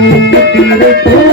Thank you.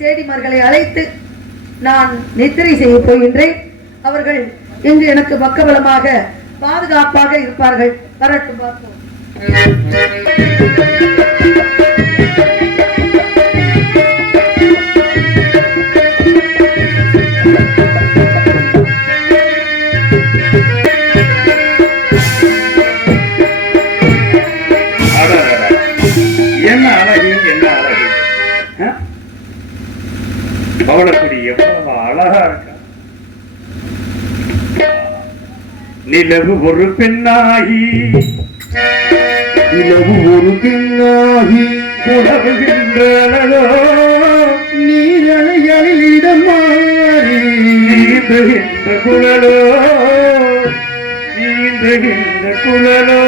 சேடிமார்களை அழைத்து நான் நித்திரை செய்ய போகின்றேன். அவர்கள் இங்கு எனக்கு பக்கபலமாக பாதுகாப்பாக இருப்பார்கள். வரட்டும் பார்ப்போம். இளவு ஒரு பெண்ணாகி இளவு ஒரு பெண்ணாகி உடவுகின்றனோ நீரலைகளில் இடம் மாறி நீந்துகின்ற குழலோ நீந்துகின்ற குழலோ.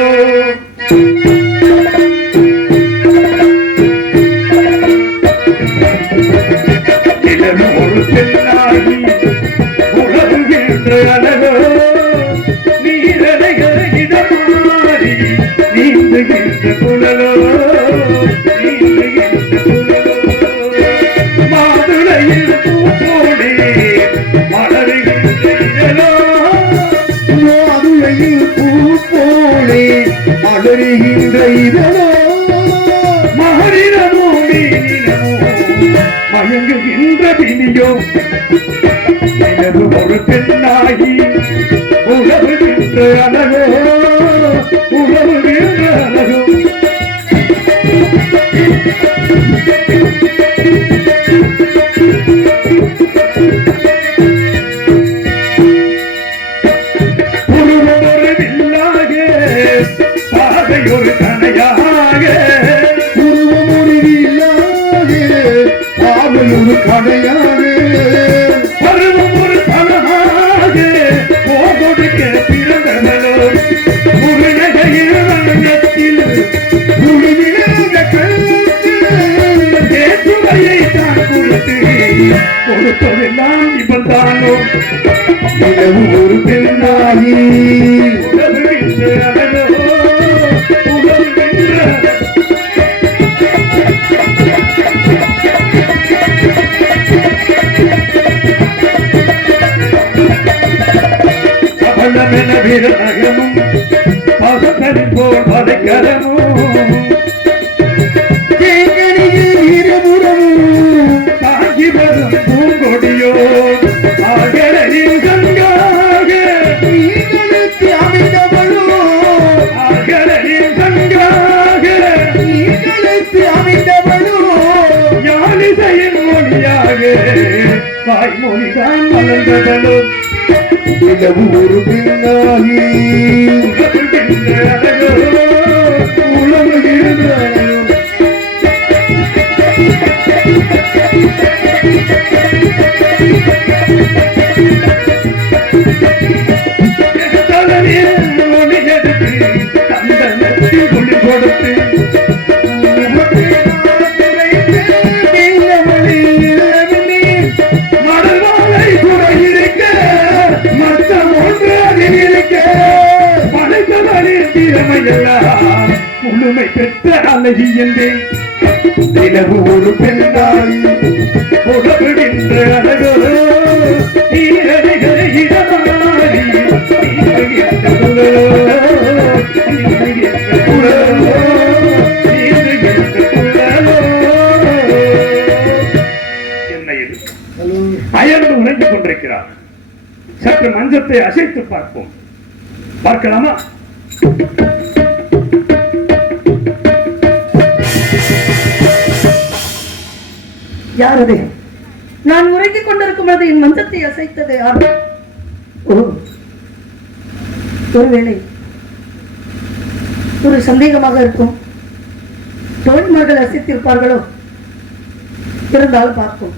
baby. அவளமென விரகமும் பசத்தனி போல் வதைக்கரமும் தேங்கனியில் இருபுறமும் தாங்கி வரும் பூங்கொடியோ ஆகலின் சங்காக நீங்களுக்கு அமைந்தவளோ ஆகலின் சங்காக நீங்களுக்கு அமைந்தவளோ. யாழிசையின் மொழியாக வாய்மொழிதான் நிலவு ஒரு பெண்ணாகி. உலகுகின்ற கண்ணகி அழகி என்றேன் ஒரு பெண்ணாகி உடம்புகின்ற அழகோ நீரடிகளை இடமாறி. என்ன இது அயர்ந்து உணர்ந்து கொண்டிருக்கிறார். சற்று மஞ்சத்தை அசைத்து பார்ப்போம். பார்க்கலாமா? யார் அது நான் உறங்கிக் கொண்டிருக்கும் பொழுது என் மஞ்சத்தை அசைத்தது யார்? ஒருவேளை ஒரு சந்தேகமாக இருக்கும். தோழிமார்கள் அசைத்திருப்பார்களோ? இருந்தாலும் பார்ப்போம்.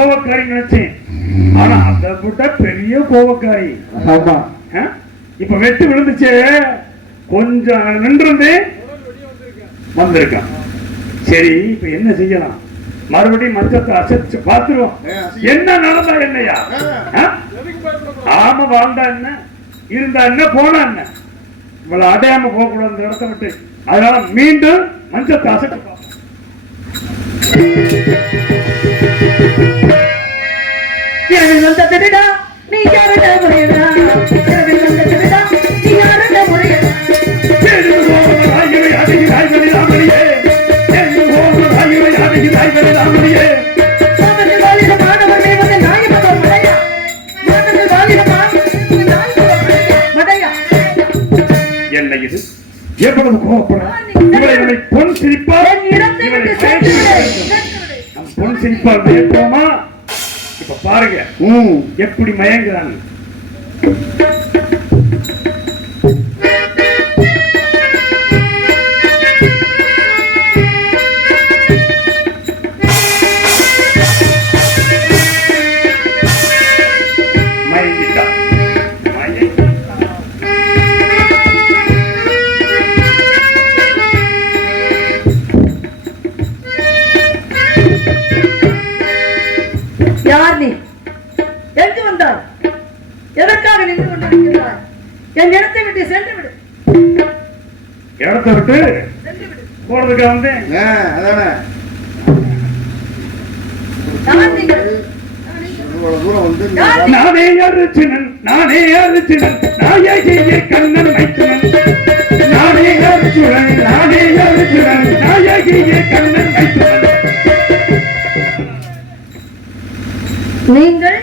நினைச்சேன். ஆனா அதை விட பெரிய ஆமா. ஆ? இப்ப வெட்டு விழுந்துச்சு. கொஞ்சம் நின்றுந்து வந்திருக்கான். சரி இப்ப என்ன செய்யலாம்? மறுபடியும் மஞ்சத்தை அசைச்சு பார்த்துருவோம். என்ன நடந்தா என்னையா? ஆமா வாழ்ந்தா என்ன? இருந்தா என்ன? போனா என்ன? இவ்வளவு அடையாம போக கூடாது இந்த இடத்த விட்டு. அதனால மீண்டும் மஞ்சத்தை அசைச்சு பார்ப்போம். ఎనిమిది వందల తిరిగా నీ చేరట எப்படி மயங்குறாங்க? எதற்காக நின்று கொண்டிருக்கிறாய். என் இடத்தை விட்டு சென்று விடு இடத்த விட்டு போறதுக்கு அதானே. நான் வந்து? நானே அரிச்சினன் நானே அரிச்சினன் நாயகியே கண்ணன் மைத்துனன் நானே அரிச்சுடன் நானே அரிச்சுடன் நாயகியே கண்ணன் மைத்துனன் நீங்கள்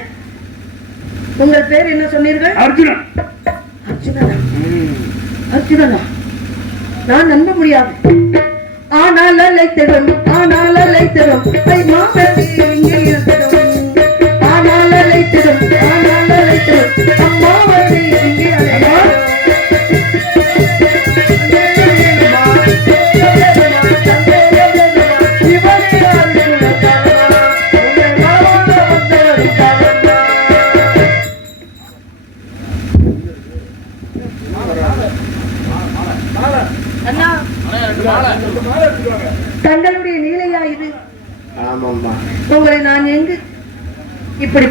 உங்கள் பேர் என்ன சொன்னீர்கள்? அர்ஜுனன். அர்ஜுனனா? அர்ஜுனனா? நான் நம்ப முடியாது. ஆனால் அழைத்திடும் ஆனால் அழைத்திடும் ஐ மாமத்தி இங்கே இருந்திடும். ஆனால் அழைத்திடும் ஆனால் அழைத்திடும்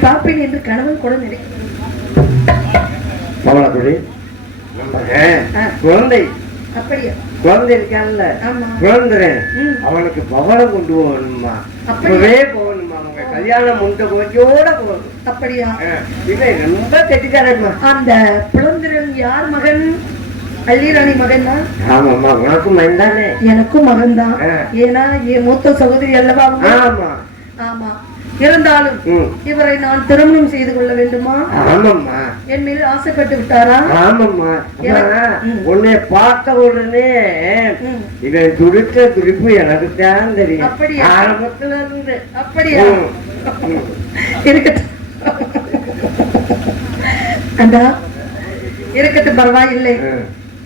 பார்ப்பேன் என்று கணவன் கூட நினைக்கிறேன். குழந்தை. அப்படியா? குழந்தை இருக்கான்ல. ஆமா. குழந்தை. அவனுக்கு பவளம் கொண்டு போகணுமா? அப்படியா? இப்பவே போகணுமா? அவங்க கல்யாணம் முண்டை கோச்சோட போகணும். அப்படியா. இவன் ரொம்ப கெட்டிக்காரம்மா அந்த புலந்திரன் யார் மகன்? அள்ளிராணி மகன் தான்? ஆமாம்மா உனக்கும் மந்தானே எனக்கும் மகன் தான். ஏன்னா என் மூத்த சகோதரி அல்லவா? ஆமா. ஆமா. இருந்தாலும். இவரை நான் திருமணம் செய்து கொள்ள வேண்டுமா? ஆமாம்மா. என் மீது ஆசைப்பட்டு விட்டாரா? ஆமாம்மா. உன்னை பார்த்த உடனே. இவன் துடித்த துடிப்பு எனக்கு தான் தெரியும். அப்படியா? ஆரம்பத்துல இருந்து. அப்படியா. இருக்கட்டும். அண்டா இருக்கட்டும் பரவாயில்லை.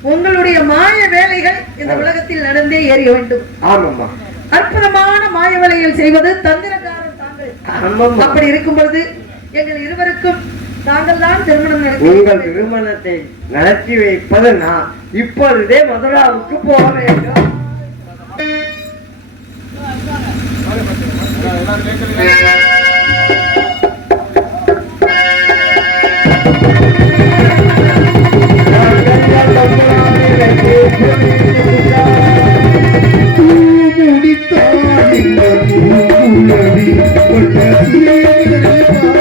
உங்களுடைய மாய வேலைகள் இந்த உலகத்தில் நடந்தே ஏறிய வேண்டும். ஆமாம்மா. அற்புதமான மாய வேலைகள் செய்வது ஆமாம்மா அப்படி இருக்கும் பொழுது எங்கள் இருவருக்கும் தாங்கள் தான் திருமணம் நடத்தி உங்கள் திருமணத்தை நடத்தி வைப்பது நான் இப்பொழுதே மதுராவுக்கு போக வேண்டும். முடித்தாள் பூங்குழலி கொண்ட